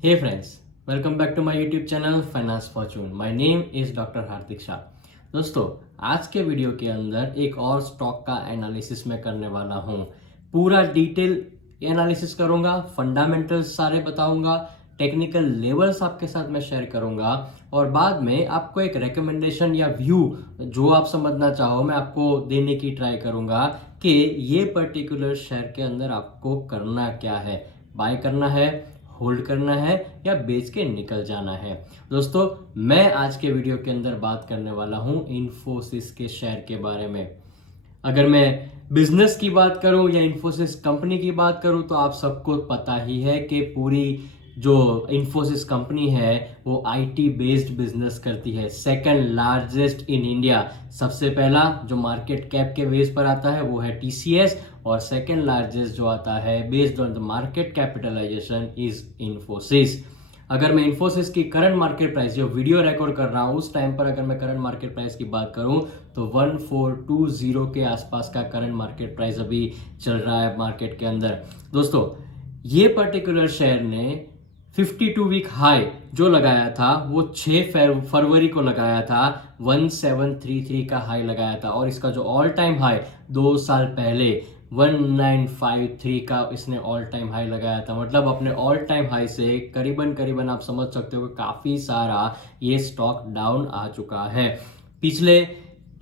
Hey friends, welcome back to my YouTube channel Finance Fortune. My name is doctor Hardik Shah. दोस्तों, आज के video के अंदर एक और स्टॉक का एनालिसिस मैं करने वाला हूँ। पूरा डिटेल एनालिसिस करूँगा, फंडामेंटल्स सारे बताऊँगा, टेक्निकल लेवल्स आपके साथ मैं शेयर करूँगा और बाद में आपको एक रिकमेंडेशन या व्यू जो आप समझना चाहो मैं आपको देने की ट्राई करूँगा कि ये पर्टिकुलर शेयर के अंदर आपको करना क्या है, बाय करना है, होल्ड करना है या बेच के निकल जाना है। दोस्तों, मैं आज के वीडियो के अंदर बात करने वाला हूं इन्फोसिस के शेयर के बारे में। अगर मैं बिजनेस की बात करूं या इन्फोसिस कंपनी की बात करूं तो आप सबको पता ही है कि पूरी जो इन्फोसिस कंपनी है वो आईटी बेस्ड बिजनेस करती है, सेकंड लार्जेस्ट इन इंडिया। सबसे पहला जो मार्केट कैप के बेस पर आता है वो है टीसीएस और सेकंड लार्जेस्ट जो आता है based on the market capitalisation is Infosys. अगर मैं इन्फोसिस की करंट मार्केट प्राइस जो वीडियो रिकॉर्ड कर रहा हूँ उस टाइम पर अगर मैं करंट मार्केट प्राइस की बात करूँ तो 1420 के आसपास का करंट मार्केट प्राइस अभी चल रहा है मार्केट के अंदर। दोस्तों, ये पर्टिकुलर शेयर ने 52 वीक हाई जो लगाया था वो 6 फरवरी को लगाया था, 1733 का हाई लगाया था और इसका जो ऑल टाइम हाई 2 साल पहले 1953 का इसने ऑल टाइम हाई लगाया था। मतलब अपने ऑल टाइम हाई से करीबन करीबन आप समझ सकते हो कि काफ़ी सारा ये स्टॉक डाउन आ चुका है। पिछले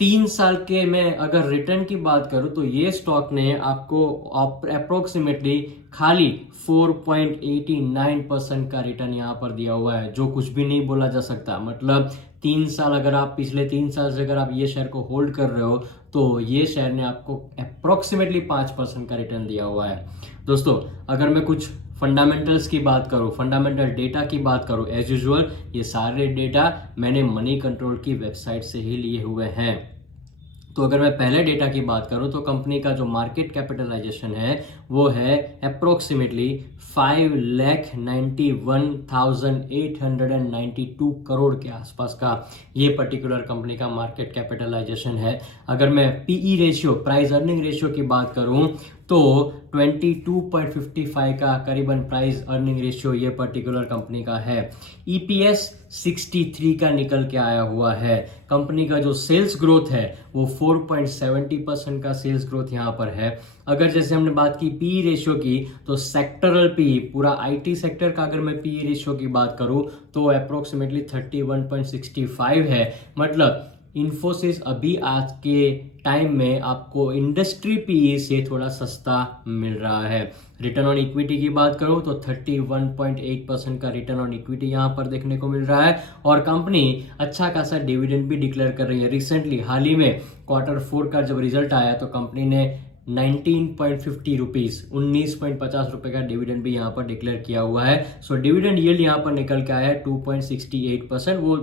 3 साल के मैं अगर रिटर्न की बात करूं तो ये स्टॉक ने आपको अप्रोक्सीमेटली खाली 4.89% का रिटर्न यहाँ पर दिया हुआ है, जो कुछ भी नहीं बोला जा सकता। मतलब 3 साल अगर आप पिछले 3 साल से अगर आप ये शेयर को होल्ड कर रहे हो तो ये शेयर ने आपको अप्रोक्सीमेटली 5% का रिटर्न दिया हुआ है। दोस्तों, अगर मैं कुछ फंडामेंटल्स की बात करूं, फंडामेंटल डेटा की बात करूं, एज यूजुअल ये सारे डेटा मैंने मनी कंट्रोल की वेबसाइट से ही लिए हुए हैं। तो अगर मैं पहले डेटा की बात करूं तो कंपनी का जो मार्केट कैपिटलाइजेशन है वो है अप्रोक्सीमेटली 5,91,892 करोड़ के आसपास का ये पर्टिकुलर कंपनी का मार्केट कैपिटलाइजेशन है। अगर मैं PE ratio, price earning ratio की बात करूं तो 22.55 का करीबन प्राइस अर्निंग रेशियो ये पर्टिकुलर कंपनी का है। ईपीएस 63 का निकल के आया हुआ है। कंपनी का जो सेल्स ग्रोथ है वो 4.70% का सेल्स ग्रोथ यहाँ पर है। अगर जैसे हमने बात की पी रेशियो की तो सेक्टरल पी, पूरा आईटी सेक्टर का अगर मैं पी रेशियो की बात करूँ तो अप्रोक्सीमेटली 31.65 है। मतलब इन्फोसिस अभी आज के टाइम में आपको इंडस्ट्री पीई से थोड़ा सस्ता मिल रहा है। रिटर्न ऑन इक्विटी की बात करूं तो 31.8% का रिटर्न ऑन इक्विटी यहां पर देखने को मिल रहा है और कंपनी अच्छा खासा डिविडेंड भी डिक्लेयर कर रही है। रिसेंटली हाल ही में Q4 का जब रिजल्ट आया तो कंपनी ने 19.50 रुपीज़, 19.50 रुपये का डिविडेंड भी यहाँ पर डिक्लेयर किया हुआ है। सो डिविडेंड यील्ड यहाँ पर निकल के आया है 2.68%। वो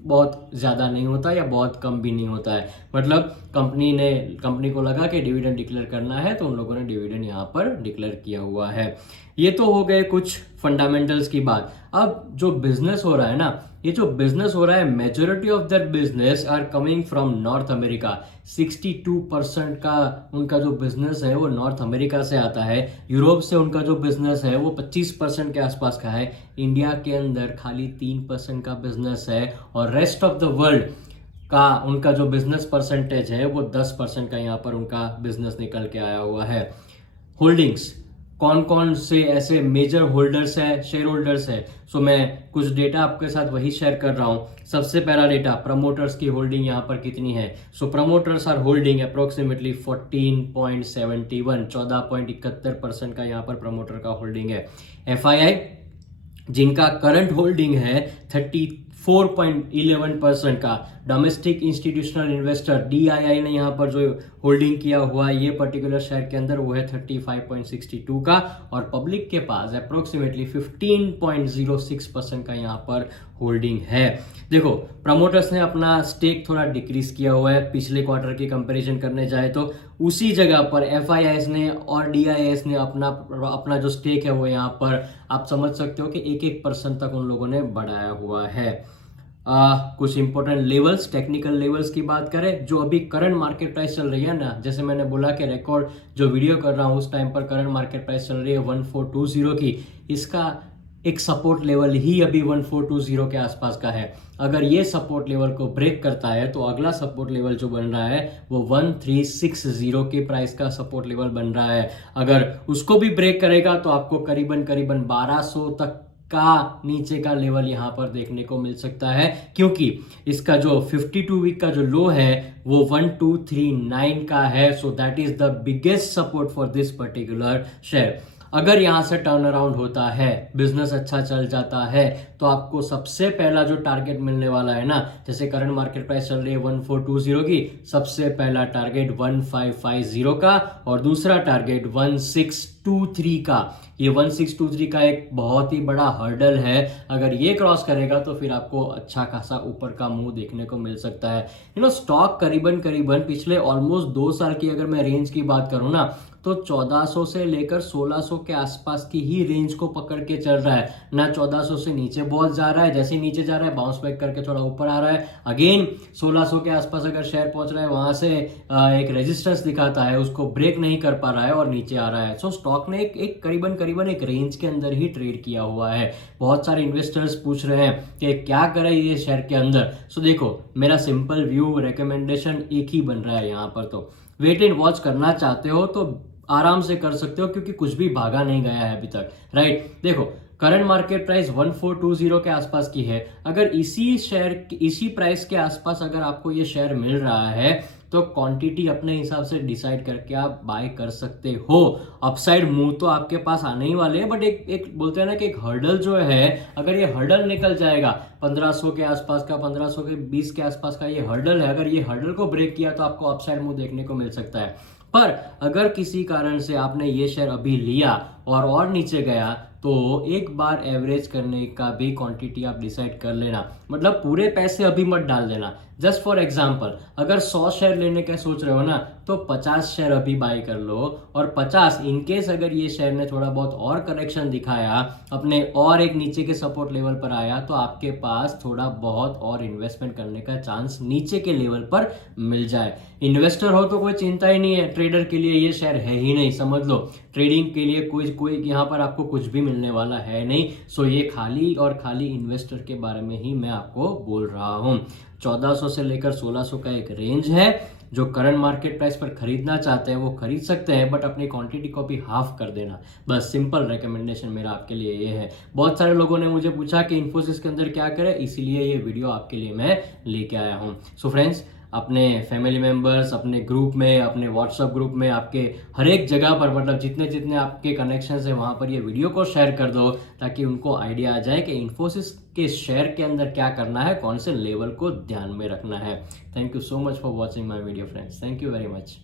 बहुत ज़्यादा नहीं होता या बहुत कम भी नहीं होता है। मतलब कंपनी को लगा कि डिविडेंड डिक्लेयर करना है तो उन लोगों ने डिविडेंड यहाँ पर डिक्लेयर किया हुआ है। ये तो हो गए कुछ फंडामेंटल्स की बात। अब जो बिजनेस हो रहा है ना, ये जो बिजनेस हो रहा है majority of that business are coming from North America. 62% का उनका जो बिजनेस है वो नॉर्थ अमेरिका से आता है। यूरोप से उनका जो बिजनेस है वो 25% के आसपास का है। इंडिया के अंदर खाली 3% का बिजनेस है और रेस्ट ऑफ द वर्ल्ड का उनका जो बिजनेस परसेंटेज है वो 10% का यहाँ पर उनका बिजनेस निकल के आया हुआ है। होल्डिंग्स, कौन कौन से ऐसे मेजर होल्डर्स हैं, शेयर होल्डर्स हैं, सो मैं कुछ डेटा आपके साथ वही शेयर कर रहा हूं। सबसे पहला डेटा, प्रमोटर्स की होल्डिंग यहाँ पर कितनी है। सो प्रमोटर्स आर होल्डिंग अप्रोक्सीमेटली 14.71, 14.71% का यहाँ पर प्रमोटर का होल्डिंग है। एफआईआई जिनका करंट होल्डिंग है 34.11% का, डोमेस्टिक इंस्टीट्यूशनल इन्वेस्टर डीआईआई ने यहाँ पर जो होल्डिंग किया हुआ है ये पर्टिकुलर शेयर के अंदर वो है 35.62 का और पब्लिक के पास अप्रोक्सीमेटली 15.06% का यहाँ पर होल्डिंग है। देखो, प्रमोटर्स ने अपना स्टेक थोड़ा डिक्रीज किया हुआ है पिछले क्वार्टर की कंपैरिजन करने जाए तो। उसी जगह पर एफआईआईएस ने और डीआईआईएस ने अपना जो स्टेक है वो यहाँ पर आप समझ सकते हो कि 1% तक उन लोगों ने बढ़ाया हुआ है। कुछ इंपॉर्टेंट लेवल्स, टेक्निकल लेवल्स की बात करें जो अभी करंट मार्केट प्राइस चल रही है ना, जैसे मैंने बोला कि रिकॉर्ड जो वीडियो कर रहा हूँ उस टाइम पर करंट मार्केट प्राइस चल रही है 1420 की। इसका एक सपोर्ट लेवल ही अभी 1420 के आसपास का है। अगर ये सपोर्ट लेवल को ब्रेक करता है तो अगला सपोर्ट लेवल जो बन रहा है वो 1360 के प्राइस का सपोर्ट लेवल बन रहा है। अगर उसको भी ब्रेक करेगा तो आपको करीबन करीबन 1200 तक का नीचे का लेवल यहाँ पर देखने को मिल सकता है, क्योंकि इसका जो 52 वीक का जो लो है वो 1239 का है। So that is the biggest support for this particular share. अगर यहाँ से टर्न अराउंड होता है, बिजनेस अच्छा चल जाता है, तो आपको सबसे पहला जो टारगेट मिलने वाला है ना, जैसे करंट मार्केट प्राइस चल रही है 1420 की, सबसे पहला टारगेट 1550 का और दूसरा टारगेट 1623 का। ये 1623 का एक बहुत ही बड़ा हर्डल है। अगर ये क्रॉस करेगा तो फिर आपको अच्छा खासा ऊपर का मुंह देखने को मिल सकता है। स्टॉक करीबन करीबन पिछले ऑलमोस्ट 2 साल की अगर मैं रेंज की बात करूं ना, तो 1400 से लेकर 1600 के आसपास की ही रेंज को पकड़ के चल रहा है ना। 1400 से नीचे बहुत जा रहा है, जैसे नीचे जा रहा है बाउंस बैक करके थोड़ा ऊपर आ रहा है, अगेन 1600 के आसपास अगर शेयर पहुंच रहा है, वहां से एक रेजिस्टेंस दिखाता है, उसको ब्रेक नहीं कर पा रहा है और नीचे आ रहा है। सो स्टॉक ने एक करीबन एक रेंज के अंदर ही ट्रेड किया हुआ है। बहुत सारे इन्वेस्टर्स पूछ रहे हैं कि क्या करें ये शेयर के अंदर। सो देखो, मेरा सिंपल व्यू रिकमेंडेशन एक ही बन रहा है यहाँ पर। तो वेट एंड वॉच करना चाहते हो तो आराम से कर सकते हो, क्योंकि कुछ भी भागा नहीं गया है अभी तक, राइट। देखो, करंट मार्केट प्राइस 1420 के आसपास की है। अगर इसी प्राइस के आसपास अगर आपको ये शेयर मिल रहा है तो क्वांटिटी अपने हिसाब से डिसाइड करके आप बाय कर सकते हो। अपसाइड मूव तो आपके पास आने ही वाले हैं, बट एक बोलते हैं ना कि एक हर्डल जो है, अगर ये हर्डल निकल जाएगा 1500 के आसपास का, 1520 के आसपास का ये हर्डल है, अगर ये हर्डल को ब्रेक किया तो आपको अपसाइड मूव देखने को मिल सकता है। पर अगर किसी कारण से आपने ये शेयर अभी लिया और नीचे गया, तो एक बार एवरेज करने का भी क्वांटिटी आप डिसाइड कर लेना। मतलब पूरे पैसे अभी मत डाल देना। जस्ट फॉर एग्जांपल, अगर 100 शेयर लेने का सोच रहे हो ना, तो 50 शेयर अभी बाय कर लो, और 50 इनकेस अगर ये शेयर ने थोड़ा बहुत और करेक्शन दिखाया, अपने और एक नीचे के सपोर्ट लेवल पर आया, तो आपके पास थोड़ा बहुत और इन्वेस्टमेंट करने का चांस नीचे के लेवल पर मिल जाए। इन्वेस्टर हो तो कोई चिंता ही नहीं है, ट्रेडर के लिए ये शेयर है ही नहीं, समझ लो। ट्रेडिंग के लिए कोई यहाँ पर आपको कुछ भी मिलने वाला है नहीं। सो ये खाली और खाली इन्वेस्टर के बारे में ही मैं आपको बोल रहा हूँ। 1400 से लेकर 1600 का एक रेंज है। जो करंट मार्केट प्राइस पर खरीदना चाहते हैं वो खरीद सकते हैं, बट अपनी क्वांटिटी को भी हाफ कर देना। बस सिंपल रिकमेंडेशन मेरा आपके लिए ये है। बहुत सारे लोगों ने मुझे पूछा कि इन्फोसिस के अंदर क्या करें, इसीलिए ये वीडियो आपके लिए मैं लेके आया हूँ। सो फ्रेंड्स, अपने फैमिली मेंबर्स, अपने ग्रुप में, अपने व्हाट्सएप ग्रुप में, आपके हर एक जगह पर, मतलब जितने जितने आपके कनेक्शंस है वहाँ पर ये वीडियो को शेयर कर दो, ताकि उनको आइडिया आ जाए कि इन्फोसिस के शेयर के अंदर क्या करना है, कौन से लेवल को ध्यान में रखना है। Thank you so much for watching my video friends. Thank you very much.